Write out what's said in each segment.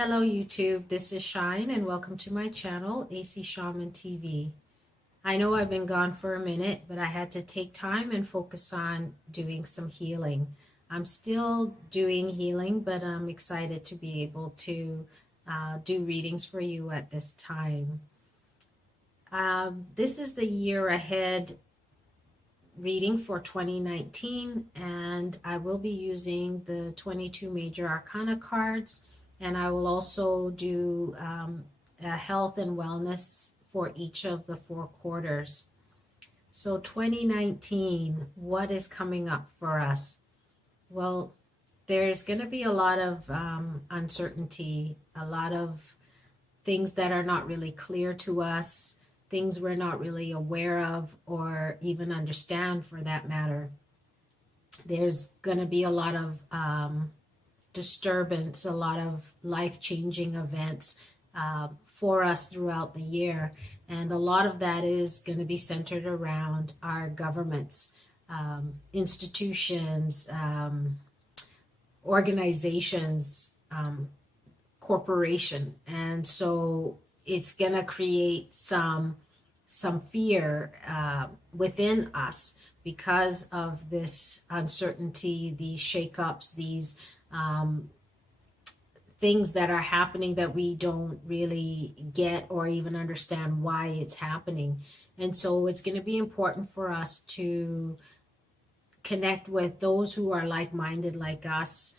Hello YouTube, this is Shine and welcome to my channel, AC Shaman TV. I know I've been gone for a minute, but I had to take time and focus on doing some healing. I'm still doing healing, but I'm excited to be able to do readings for you at this time. This is the year ahead reading for 2019, and I will be using the 22 major arcana cards, and I will also do a health and wellness for each of the 4 quarters. So 2019, what is coming up for us? Well, there's going to be a lot of uncertainty, a lot of things that are not really clear to us, things we're not really aware of or even understand for that matter. There's going to be a lot of disturbance, a lot of life-changing events for us throughout the year. And a lot of that is going to be centered around our governments, institutions, organizations, corporation. And so it's going to create some fear within us because of this uncertainty, these shakeups, these things that are happening that we don't really get or even understand why it's happening. And so it's going to be important for us to connect with those who are like-minded like us.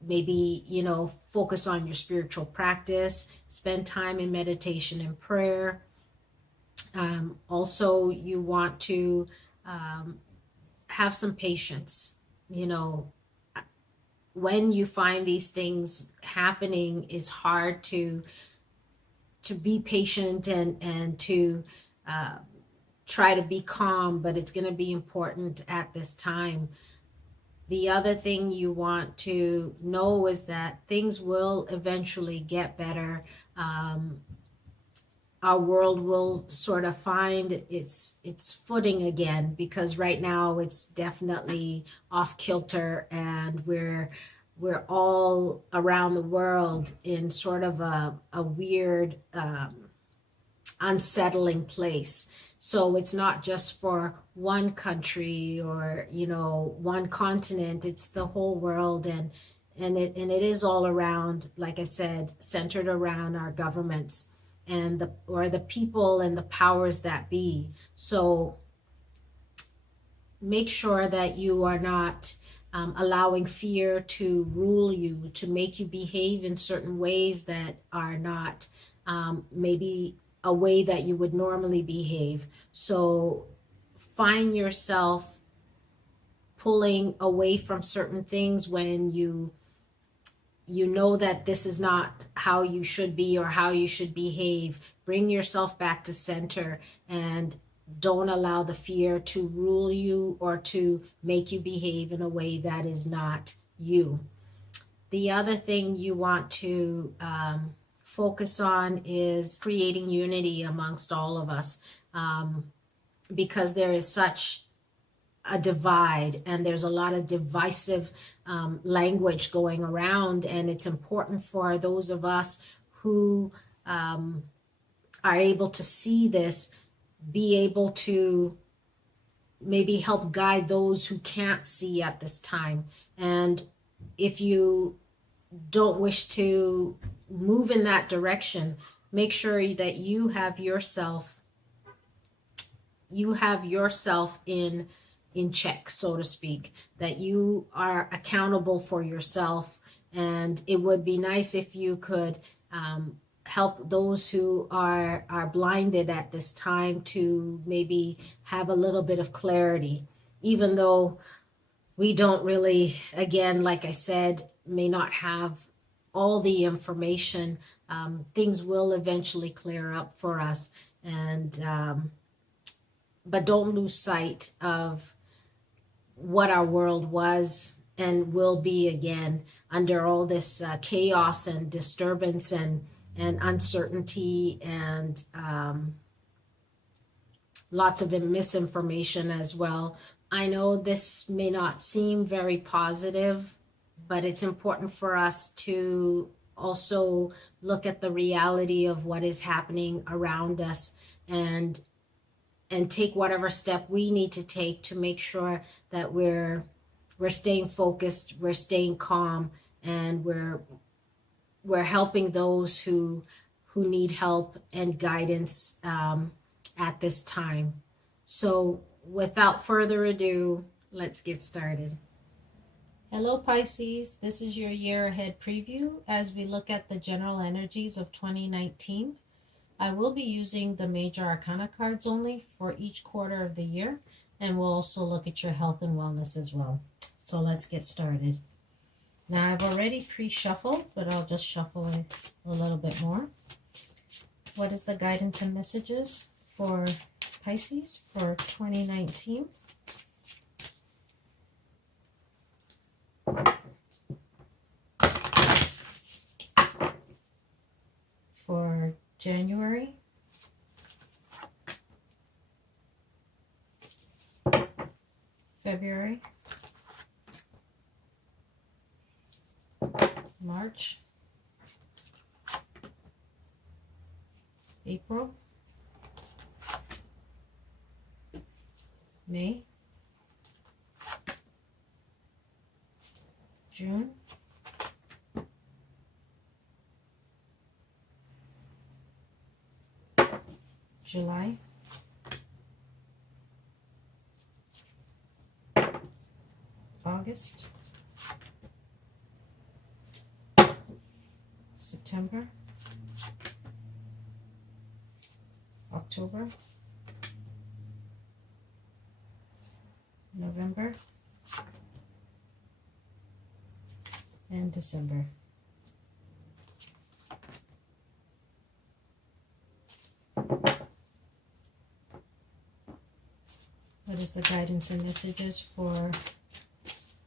Maybe, focus on your spiritual practice, spend time in meditation and prayer. Also, you want to have some patience. When you find these things happening, it's hard to be patient and to try to be calm, but it's going to be important at this time. The other thing you want to know is that things will eventually get better. Our world will sort of find its footing again, because right now it's definitely off kilter, and we're all around the world in sort of a weird, unsettling place. So it's not just for one country or, one continent, it's the whole world. And it is all around, like I said, centered around our governments and the people and the powers that be. So make sure that you are not allowing fear to rule you, to make you behave in certain ways that are not maybe a way that you would normally behave. So find yourself pulling away from certain things when you know that this is not how you should be or how you should behave. Bring yourself back to center and don't allow the fear to rule you or to make you behave in a way that is not you. The other thing you want to focus on is creating unity amongst all of us, because there is such a divide and there's a lot of divisive language going around, and it's important for those of us who are able to see this, be able to maybe help guide those who can't see at this time. And if you don't wish to move in that direction, make sure that you have yourself in check, so to speak, that you are accountable for yourself. And it would be nice if you could help those who are blinded at this time to maybe have a little bit of clarity, even though we don't really, again, like I said, may not have all the information. Things will eventually clear up for us, and but don't lose sight of what our world was and will be again under all this chaos and disturbance and uncertainty and lots of misinformation as well. I know this may not seem very positive, but it's important for us to also look at the reality of what is happening around us, and take whatever step we need to take to make sure that we're staying focused, we're staying calm, and we're helping those who need help and guidance at this time. So without further ado, let's get started. Hello Pisces, this is your year ahead preview as we look at the general energies of 2019. I will be using the major arcana cards only for each quarter of the year, and we'll also look at your health and wellness as well. So let's get started. Now I've already pre-shuffled, but I'll just shuffle it a little bit more. What is the guidance and messages for Pisces for 2019? For January, February, March, April, May, June, July, August, September, October, November, and December. What is the guidance and messages for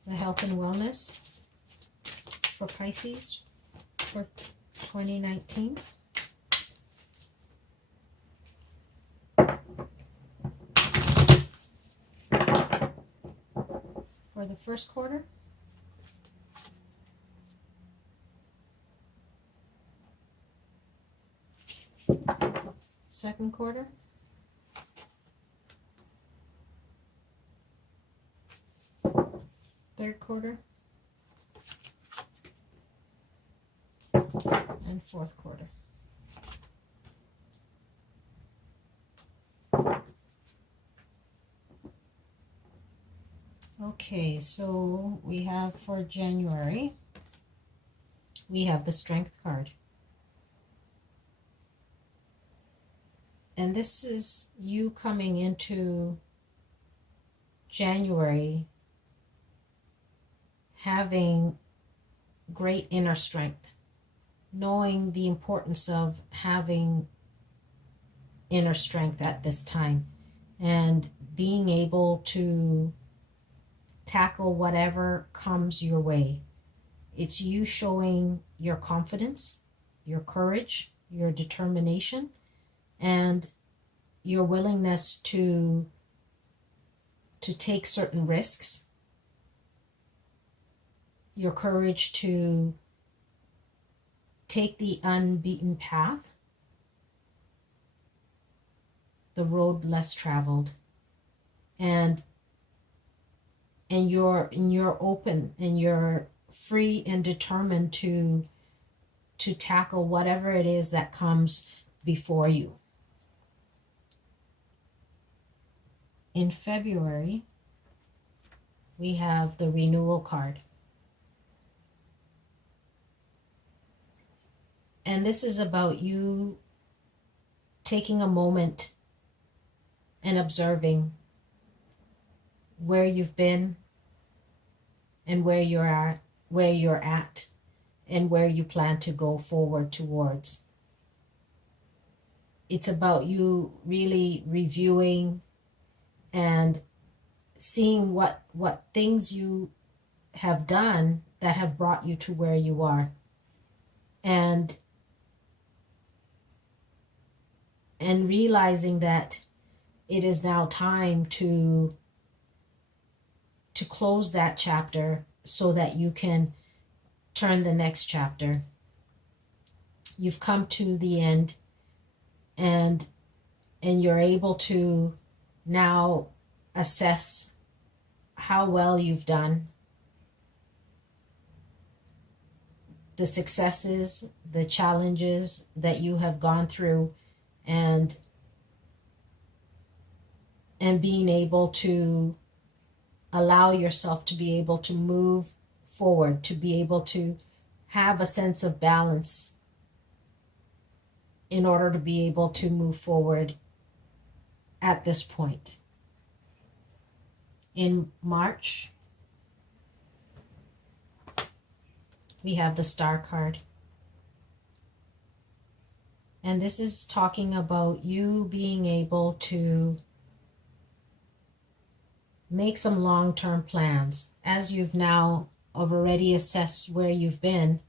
the health and wellness for Pisces for 2019? For the first quarter, second quarter, third quarter, and fourth quarter. Okay, so we have for January, we have the Strength card. And this is you coming into January having great inner strength, knowing the importance of having inner strength at this time, and being able to tackle whatever comes your way. It's you showing your confidence, your courage, your determination, and your willingness to take certain risks, your courage to take the unbeaten path, the road less traveled, and you're open and you're free and determined to tackle whatever it is that comes before you. In February, we have the Renewal card. And this is about you taking a moment and observing where you've been and where you're at, and where you plan to go forward towards. It's about you really reviewing and seeing what things you have done that have brought you to where you are, and realizing that it is now time to close that chapter so that you can turn the next chapter. You've come to the end, and you're able to now assess how well you've done, the successes, the challenges that you have gone through, and being able to allow yourself to be able to move forward, to be able to have a sense of balance in order to be able to move forward at this point. In March, we have the Star card. And this is talking about you being able to make some long-term plans. As you've now already assessed where you've been,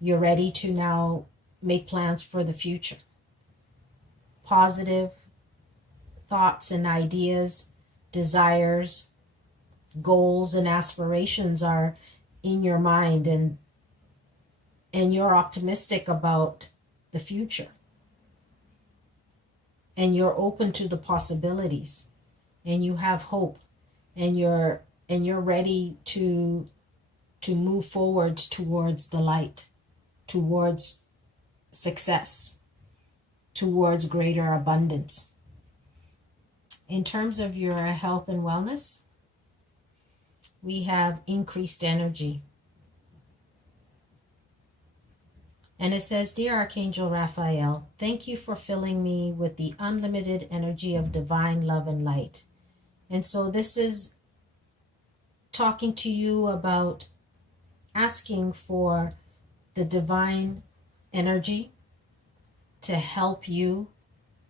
you're ready to now make plans for the future. Positive thoughts and ideas, desires, goals and aspirations are in your mind, and you're optimistic about the future, and you're open to the possibilities, and you have hope, and you're ready to move forward towards the light, towards success, towards greater abundance. In terms of your health and wellness, we have increased energy. And it says, Dear Archangel Raphael, thank you for filling me with the unlimited energy of divine love and light. And so this is talking to you about asking for the divine energy to help you,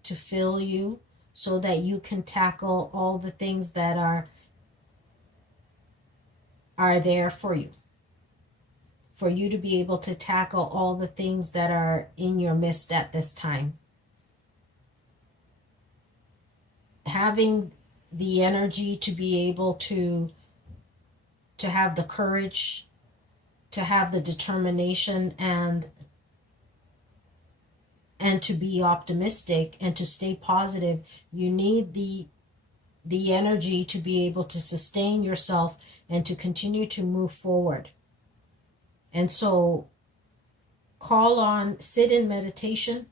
to fill you, so that you can tackle all the things that are there for you to be able to tackle all the things that are in your midst at this time. Having the energy to be able to have the courage, to have the determination, and to be optimistic and to stay positive. You need the energy to be able to sustain yourself and to continue to move forward. And so sit in meditation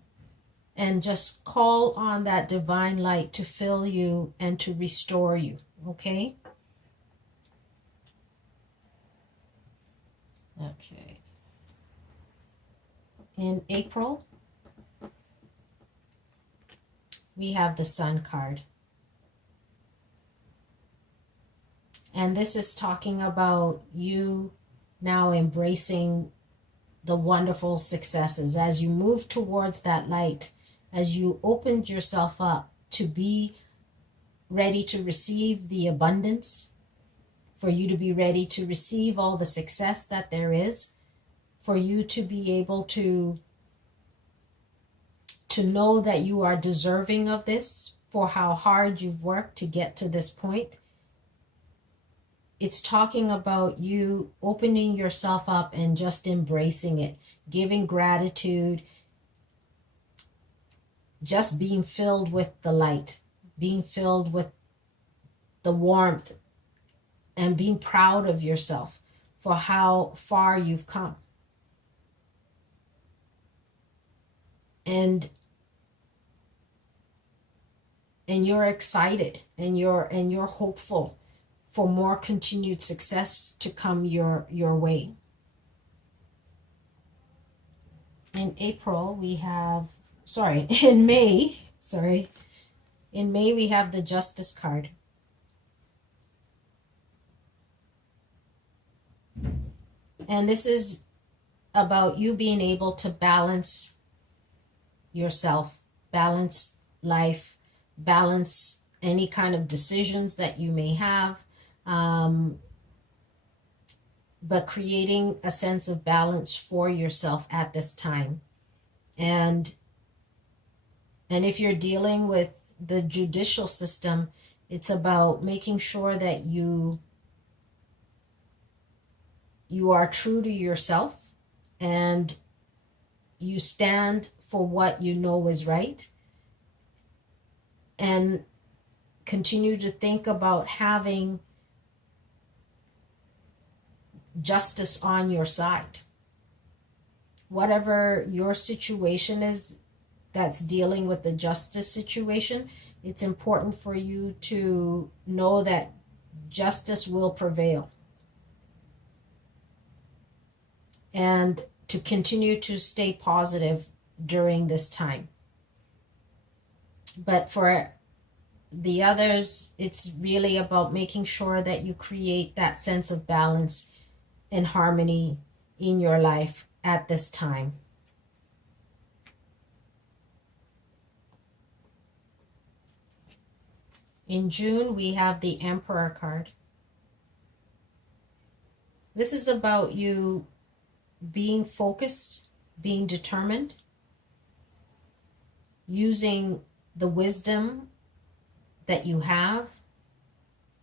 and just call on that divine light to fill you and to restore you, okay? Okay. In April, we have the Sun card. And this is talking about you now embracing the wonderful successes as you move towards that light, as you opened yourself up to be ready to receive the abundance, for you to be ready to receive all the success that there is, for you to be able to know that you are deserving of this, for how hard you've worked to get to this point. It's talking about you opening yourself up and just embracing it, giving gratitude, just being filled with the light, being filled with the warmth, and being proud of yourself for how far you've come. And you're excited, and you're hopeful for more continued success to come your way. In May we have the Justice card. And this is about you being able to balance yourself, balance life, balance any kind of decisions that you may have, but creating a sense of balance for yourself at this time. And if you're dealing with the judicial system, it's about making sure that you you are true to yourself and you stand for what you know is right, and continue to think about having justice on your side. Whatever your situation is that's dealing with the justice situation, it's important for you to know that justice will prevail. And to continue to stay positive during this time. But for the others, it's really about making sure that you create that sense of balance and harmony in your life at this time. In June, we have the Emperor card. This is about you being focused, being determined, using the wisdom that you have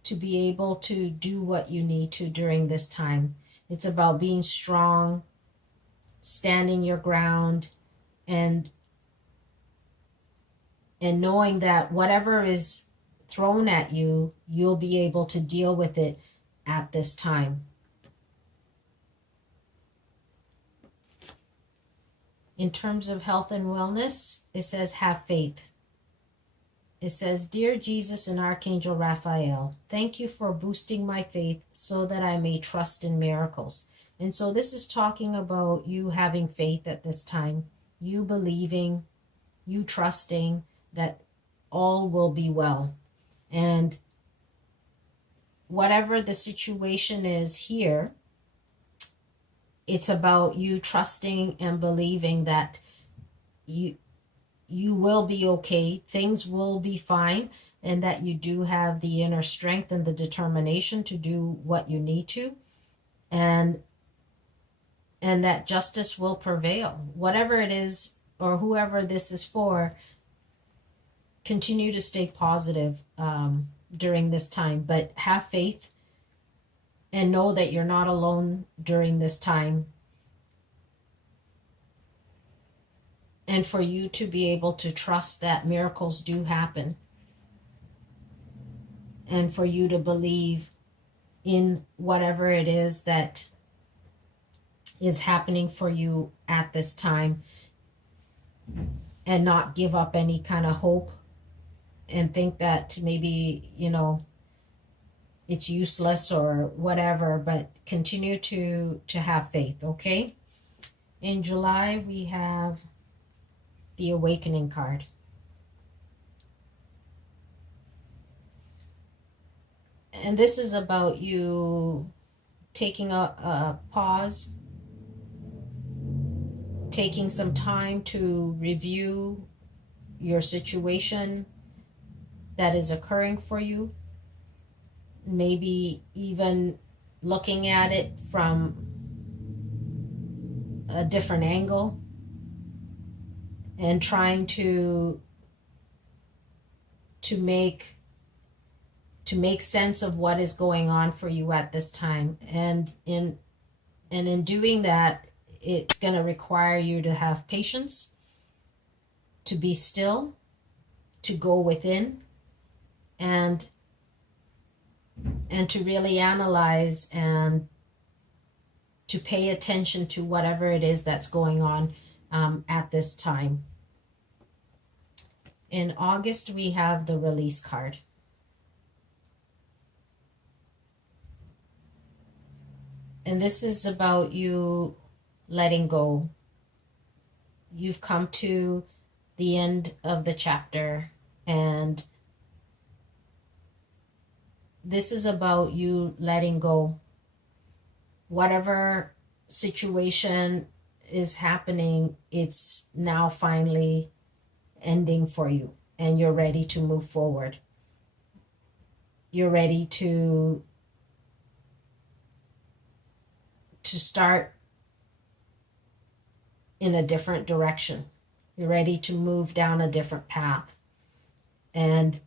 to be able to do what you need to during this time. It's about being strong, standing your ground, and knowing that whatever is thrown at you, you'll be able to deal with it at this time. In terms of health and wellness, it says, have faith. It says, Dear Jesus and Archangel Raphael, thank you for boosting my faith so that I may trust in miracles. And so this is talking about you having faith at this time, you believing, you trusting that all will be well. And whatever the situation is here, it's about you trusting and believing that you will be okay, things will be fine, and that you do have the inner strength and the determination to do what you need to, and that justice will prevail. Whatever it is, or whoever this is for, continue to stay positive during this time, but have faith and know that you're not alone during this time. And for you to be able to trust that miracles do happen. And for you to believe in whatever it is that is happening for you at this time. And not give up any kind of hope and think that maybe, it's useless or whatever, but continue to have faith, okay? In July, we have the Awakening card. And this is about you taking a pause, taking some time to review your situation that is occurring for you. Maybe even looking at it from a different angle and trying to make sense of what is going on for you at this time. And in doing that, it's going to require you to have patience, to be still, to go within, and to really analyze and to pay attention to whatever it is that's going on at this time. In August, we have the Release card. And this is about you letting go. You've come to the end of the chapter, and this is about you letting go. Whatever situation is happening, it's now finally ending for you, and you're ready to move forward. You're ready to start in a different direction. You're ready to move down a different path. And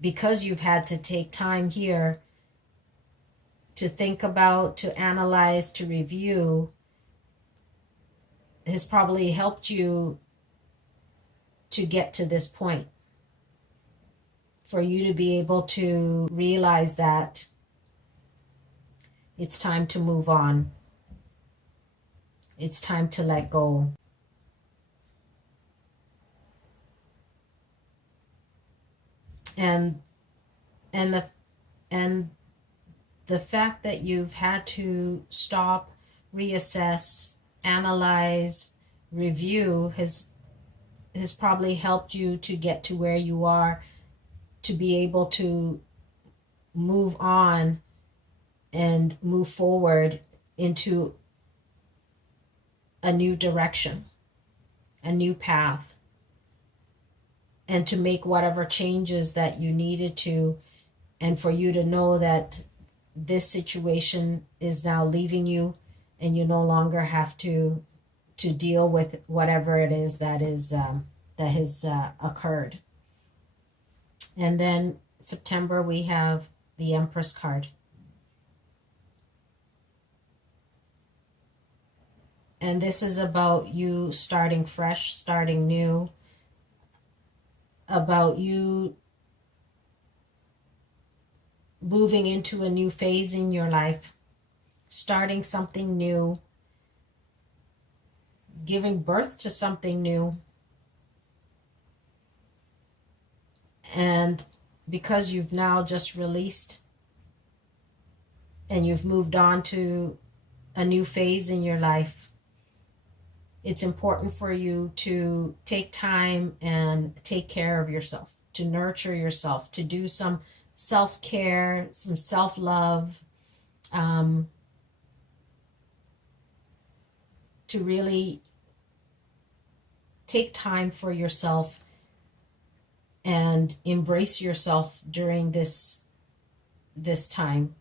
because you've had to take time here, to think about, to analyze, to review has probably helped you to get to this point, for you to be able to realize that it's time to move on. It's time to let go. And and the and the fact that you've had to stop, reassess, analyze, review has probably helped you to get to where you are, to be able to move on and move forward into a new direction, a new path, and to make whatever changes that you needed to, and for you to know that this situation is now leaving you and you no longer have to deal with whatever it is that has occurred. And then September, we have the Empress card. And this is about you starting fresh, starting new, about you moving into a new phase in your life, starting something new, giving birth to something new. And because you've now just released and you've moved on to a new phase in your life, it's important for you to take time and take care of yourself, to nurture yourself, to do some self-care, some self-love, to really take time for yourself and embrace yourself during this time.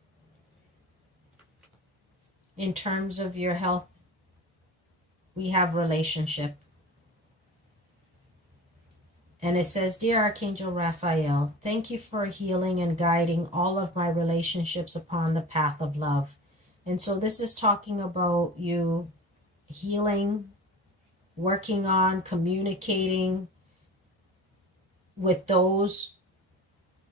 In terms of your health, we have relationship. And it says, Dear Archangel Raphael, thank you for healing and guiding all of my relationships upon the path of love. And so this is talking about you healing, working on communicating with those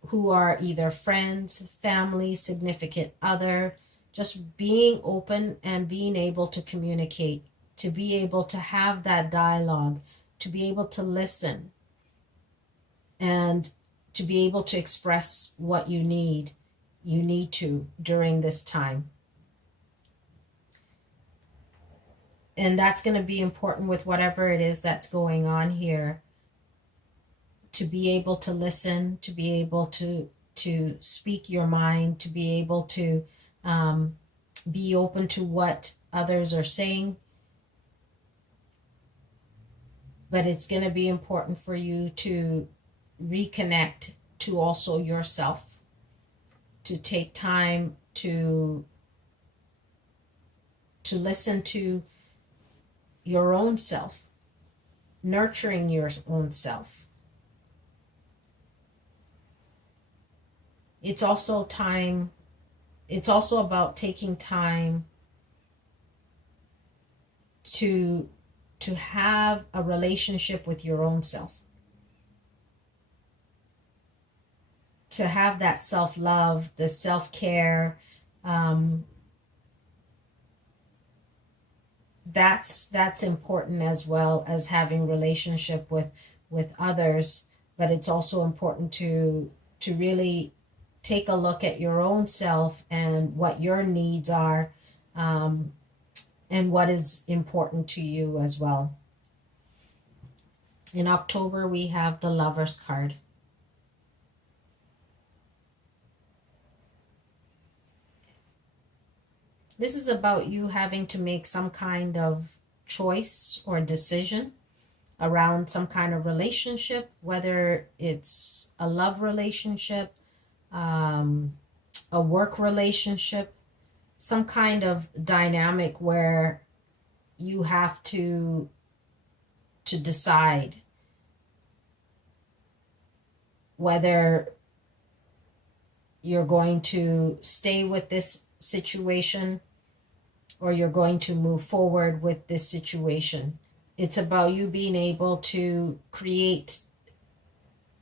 who are either friends, family, significant other, just being open and being able to communicate, to be able to have that dialogue, to be able to listen, and to be able to express what you need to during this time. And that's going to be important with whatever it is that's going on here, to be able to listen, to be able to speak your mind, to be able to be open to what others are saying. But it's going to be important for you to reconnect to also yourself, to take time to listen to your own self, nurturing your own self. It's also about taking time to have a relationship with your own self, to have that self-love, the self-care. That's important, as well as having relationship with others. But it's also important to really take a look at your own self and what your needs are, and what is important to you as well. In October, we have the Lover's card. This is about you having to make some kind of choice or decision around some kind of relationship, whether it's a love relationship, a work relationship, some kind of dynamic where you have to decide whether you're going to stay with this situation or you're going to move forward with this situation. It's about you being able to create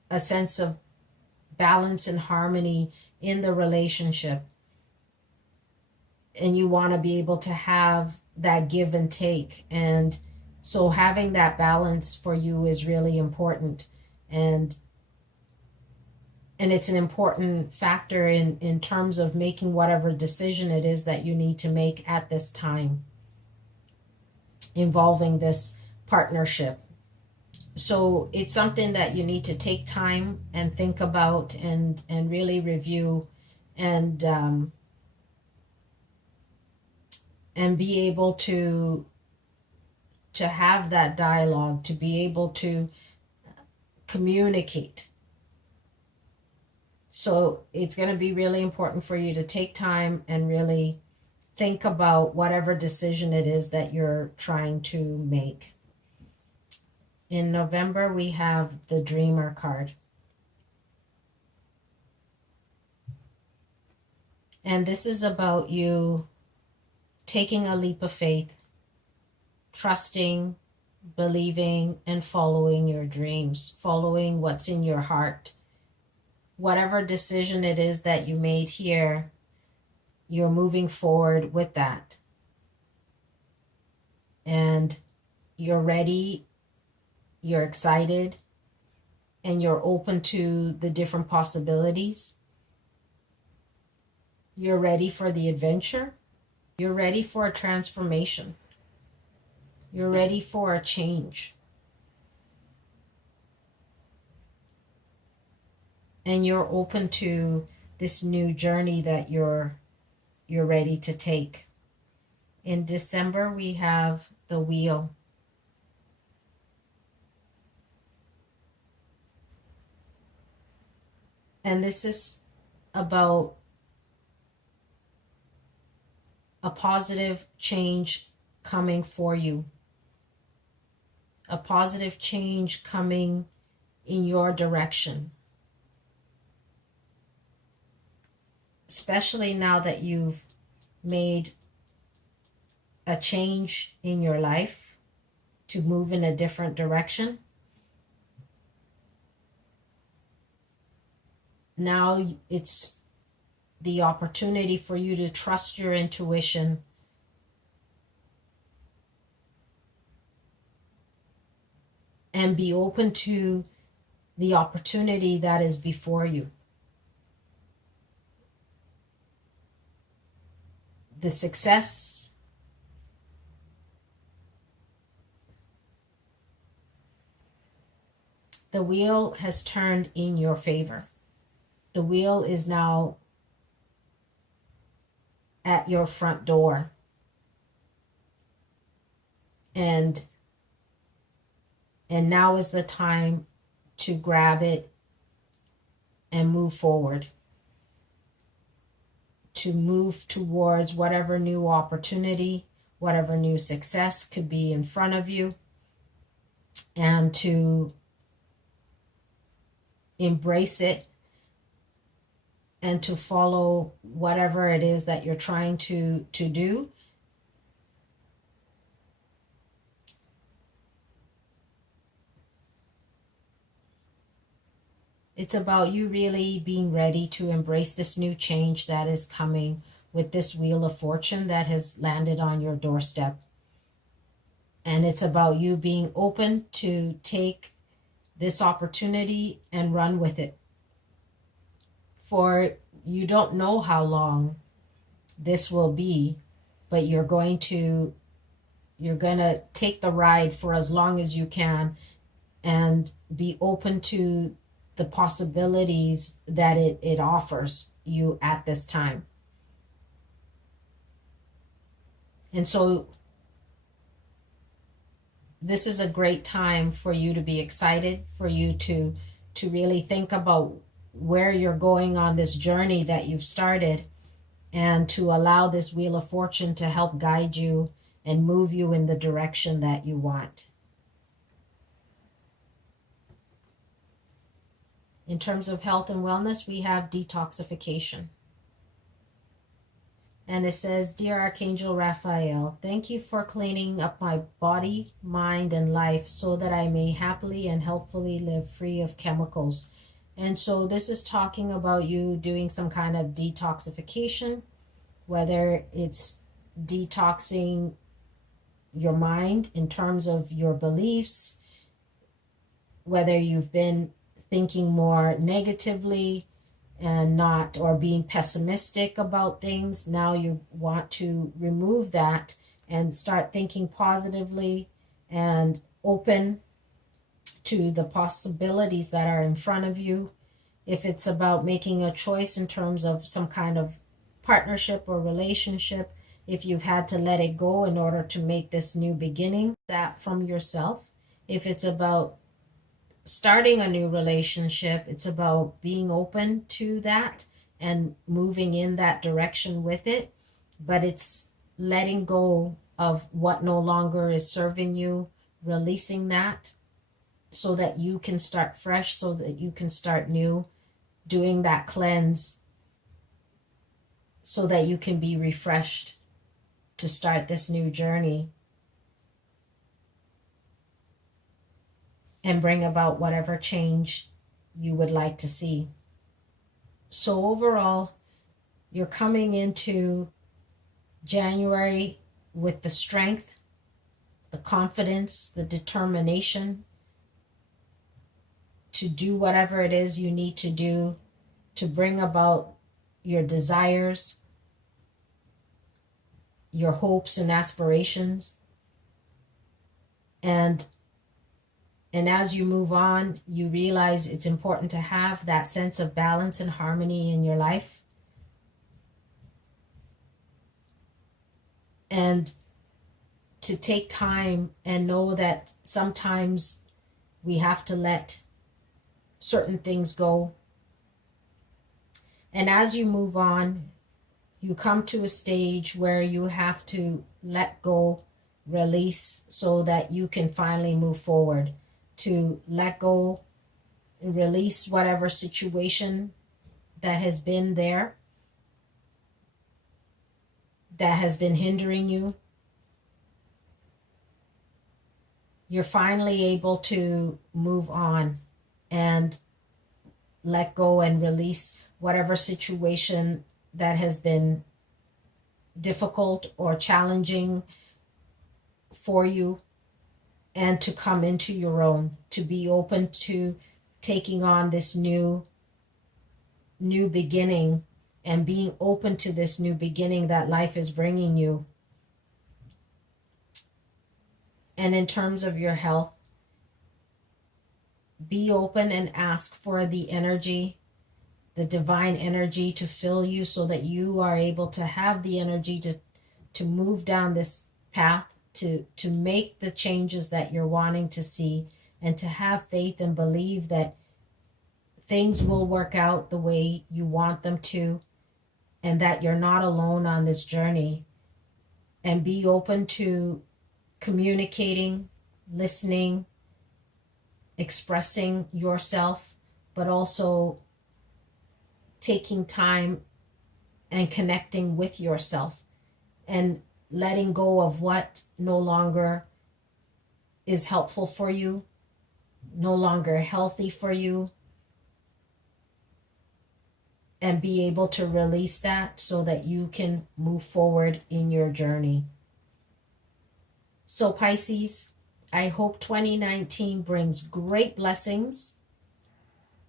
a sense of balance and harmony in the relationship. And you want to be able to have that give and take. And so having that balance for you is really important. And it's an important factor in terms of making whatever decision it is that you need to make at this time involving this partnership. So it's something that you need to take time and think about and really review and be able to have that dialogue, to be able to communicate. So it's going to be really important for you to take time and really think about whatever decision it is that you're trying to make. In November, we have the Dreamer card. And this is about you taking a leap of faith, trusting, believing, and following your dreams, following what's in your heart. Whatever decision it is that you made here, you're moving forward with that. And you're ready, you're excited, and you're open to the different possibilities. You're ready for the adventure. You're ready for a transformation. You're ready for a change. And you're open to this new journey that you're ready to take. In December, we have the Wheel. And this is about a positive change coming for you. A positive change coming in your direction. Especially now that you've made a change in your life to move in a different direction. Now it's the opportunity for you to trust your intuition and be open to the opportunity that is before you. The success, the wheel has turned in your favor. The wheel is now at your front door. And now is the time to grab it and move forward. To move towards whatever new opportunity, whatever new success could be in front of you, and to embrace it and to follow whatever it is that you're trying to do. It's about you really being ready to embrace this new change that is coming with this Wheel of Fortune that has landed on your doorstep. And it's about you being open to take this opportunity and run with it. For you don't know how long this will be, but you're going to take the ride for as long as you can and be open to the possibilities that it offers you at this time. And so this is a great time for you to be excited, for you to really think about where you're going on this journey that you've started, and to allow this Wheel of Fortune to help guide you and move you in the direction that you want. In terms of health and wellness, we have detoxification. And it says, Dear Archangel Raphael, thank you for cleaning up my body, mind, and life so that I may happily and healthfully live free of chemicals. And so this is talking about you doing some kind of detoxification, whether it's detoxing your mind in terms of your beliefs, whether you've been thinking more negatively and not, or being pessimistic about things. Now you want to remove that and start thinking positively and open to the possibilities that are in front of you. If it's about making a choice in terms of some kind of partnership or relationship, if you've had to let it go in order to make this new beginning, that from yourself. If it's about starting a new relationship, it's about being open to that and moving in that direction with it. But it's letting go of what no longer is serving you, releasing that so that you can start fresh, so that you can start new, doing that cleanse so that you can be refreshed to start this new journey and bring about whatever change you would like to see. So overall, you're coming into January with the strength, the confidence, the determination to do whatever it is you need to do to bring about your desires, your hopes and aspirations. And as you move on, you realize it's important to have that sense of balance and harmony in your life. And to take time and know that sometimes we have to let certain things go. And as you move on, you come to a stage where you have to let go, release, so that you can finally move forward. To let go and release whatever situation that has been there, that has been hindering you. You're finally able to move on and let go and release whatever situation that has been difficult or challenging for you, and to come into your own, to be open to taking on this new beginning and being open to this new beginning that life is bringing you. And in terms of your health, be open and ask for the energy, the divine energy to fill you so that you are able to have the energy to move down this path, to make the changes that you're wanting to see, and to have faith and believe that things will work out the way you want them to, and that you're not alone on this journey. And be open to communicating, listening, expressing yourself, but also taking time and connecting with yourself and letting go of what no longer is helpful for you, no longer healthy for you, and be able to release that so that you can move forward in your journey. So Pisces, I hope 2019 brings great blessings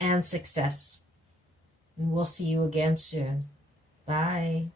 and success. And we'll see you again soon. Bye.